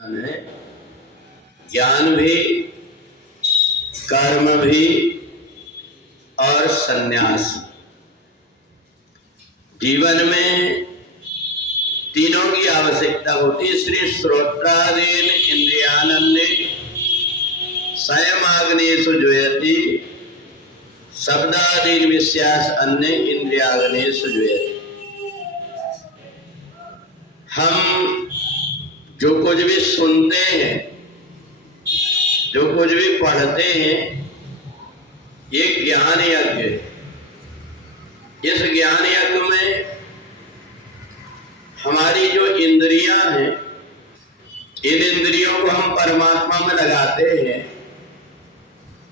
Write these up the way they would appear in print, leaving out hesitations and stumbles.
है ज्ञान भी, कर्म भी और संन्यास। जीवन में तीनों की आवश्यकता होती है। इसलिए श्रोत्रादीन इंद्रियानन्ने स्वयमाग्नेषु जुह्यति, शब्दादीन विषयास अन्य इंद्रियाग्नेषु जुह्यति। हम जो कुछ भी सुनते हैं, जो कुछ भी पढ़ते हैं, ये ज्ञान यज्ञ है। इस ज्ञान यज्ञ में हमारी जो इंद्रियां हैं, इन इंद्रियों को हम परमात्मा में लगाते हैं,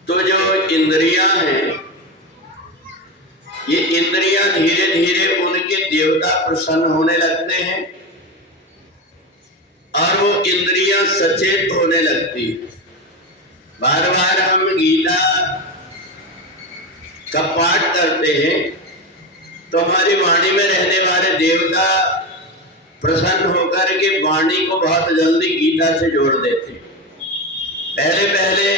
तो जो इंद्रियां हैं, ये इंद्रियां धीरे धीरे उनके देवता प्रसन्न होने लगते हैं और वो इंद्रियां सचेत होने लगती। बार बार हम गीता का पाठ करते हैं तो हमारी वाणी में रहने वाले देवता प्रसन्न होकर के वाणी को बहुत जल्दी गीता से जोड़ देते। पहले पहले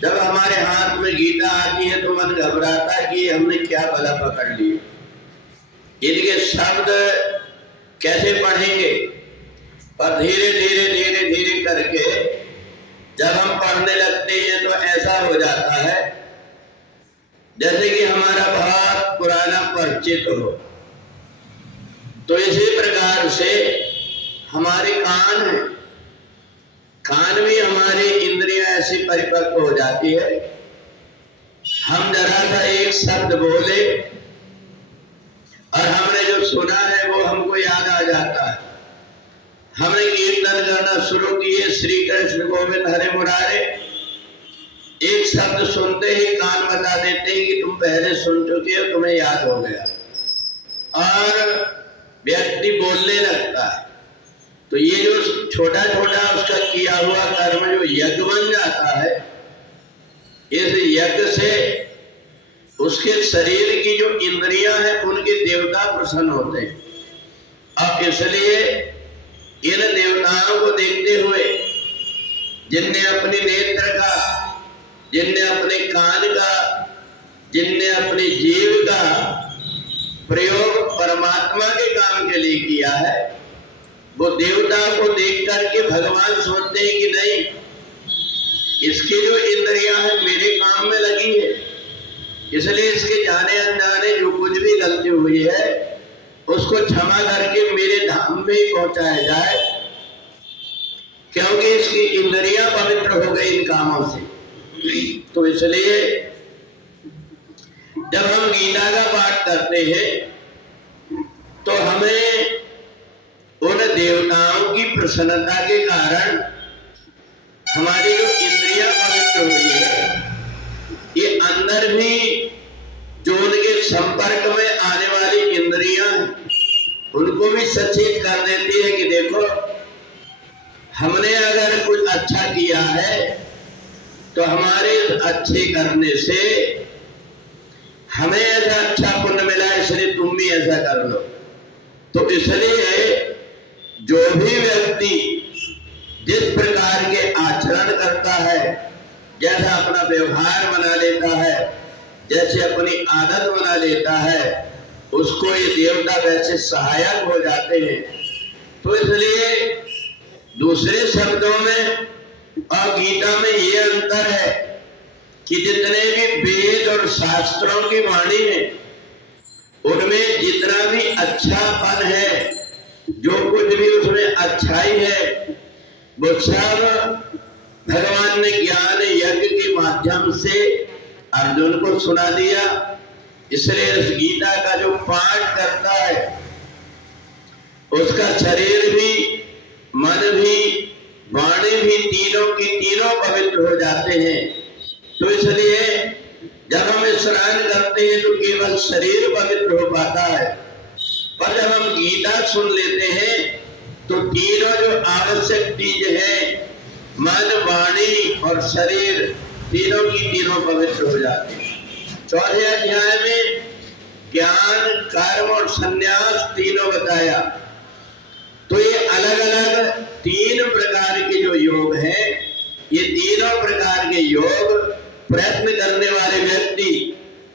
जब हमारे हाथ में गीता आती है तो मन घबराता है कि हमने क्या भला पकड़ लिया, इनके शब्द कैसे पढ़ेंगे। पर धीरे धीरे धीरे धीरे करके जब हम पढ़ने लगते हैं तो ऐसा हो जाता है जैसे कि हमारा बहुत पुराना परिचित हो। तो इसी प्रकार से हमारे कान है, कान भी हमारी इंद्रियां ऐसी परिपक्व हो जाती है। हम जरा सा एक शब्द बोले और हमने जो सुना है वो हमको याद आ जाता है। हमने कीर्तन करना शुरू किए, श्री कृष्ण गोविंद हरे मुरारे, एक शब्द सुनते ही कान बता देते हैं कि तुम पहले सुन चुके हो, तुम्हें याद हो गया, और व्यक्ति बोलने लगता है। तो ये जो छोटा छोटा उसका किया हुआ कर्म जो यज्ञ बन जाता है, इस यज्ञ से उसके शरीर की जो इंद्रियां हैं उनके देवता प्रसन्न होते हैं। अब इसलिए इन देवताओं को देखते हुए जिनने अपने नेत्र का, जिनने अपने कान का, जिनने अपने जीव का प्रयोग परमात्मा के काम के लिए किया है, वो देवता को देख करके भगवान सोचते हैं कि नहीं, इसकी जो इंद्रियां हैं मेरे काम में लगी है, इसलिए इसके जाने अनजाने जो कुछ भी गलती हुई है उसको क्षमा करके मेरे धाम में ही पहुंचाया जाए, क्योंकि इसकी इंद्रियां पवित्र हो गई इन कामों से। तो इसलिए जब हम गीता का पाठ करते हैं तो हमें उन देवताओं की प्रसन्नता के कारण हमारी जो इंद्रियां पवित्र हुई है, ये अंदर भी जो उनके संपर्क में आने वाली इंद्रियां हैं उनको भी सचेत कर देती है कि देखो, हमने अगर कुछ अच्छा किया है तो हमारे अच्छे करने से हमें ऐसा अच्छा पुण्य मिला, इसलिए तुम भी ऐसा कर लो। तो इसलिए जो भी व्यक्ति जिस प्रकार के आचरण करता है, जैसा अपना व्यवहार बना लेता है, जैसे अपनी आदत बना लेता है, उसको ये देवता वैसे सहायक हो जाते हैं। तो इसलिए दूसरे शब्दों में और गीता में ये अंतर है कि जितने भी वेद और शास्त्रों की वाणी है उनमें जितना भी अच्छापन है, जो कुछ भी उसमें अच्छाई है, वो सब भगवान ने ज्ञान यज्ञ के माध्यम से अर्जुन को सुना दिया। इसलिए इस गीता का जो पाठ करता है उसका शरीर भी, मन भी, वाणी भी, तीनों की तीनों पवित्र हो जाते हैं। तो इसलिए जब हम स्नान करते हैं तो केवल शरीर पवित्र हो पाता है, पर जब हम गीता सुन लेते हैं तो तीनों जो आवश्यक चीज है, मन, वाणी और शरीर, तीनों की तीनों पवित्र हो जाते हैं। चौथे अध्याय में ज्ञान, कर्म और संन्यास तीनों बताया। तो ये अलग अलग तीन प्रकार के जो योग हैं, ये तीनों प्रकार के योग प्रयत्न करने वाले व्यक्ति,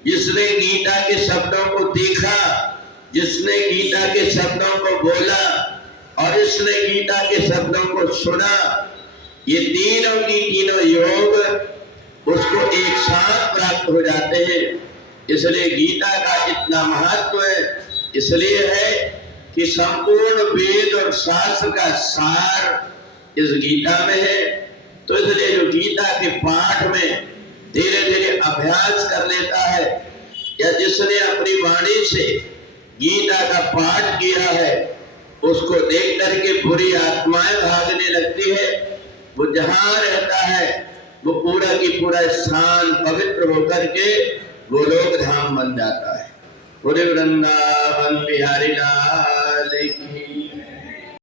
जिसने गीता के शब्दों को देखा, जिसने गीता के शब्दों को बोला और जिसने गीता के शब्दों को सुना, ये तीनों की तीनों योग उसको एक साथ प्राप्त हो जाते हैं। इसलिए गीता का इतना महत्व है, इसलिए है कि संपूर्ण वेद और शास्त्र का सार इस गीता में है। तो इसलिए जो गीता के पाठ में धीरे धीरे अभ्यास कर लेता है, या जिसने अपनी वाणी से गीता का पाठ किया है, उसको देख करके बुरी आत्माएं भागने लगती है। वो जहां रहता है वो पूरा की पूरा स्थान पवित्र होकर के गोलोक धाम बन जाता है। पूरे वृंदावन बिहारी लाल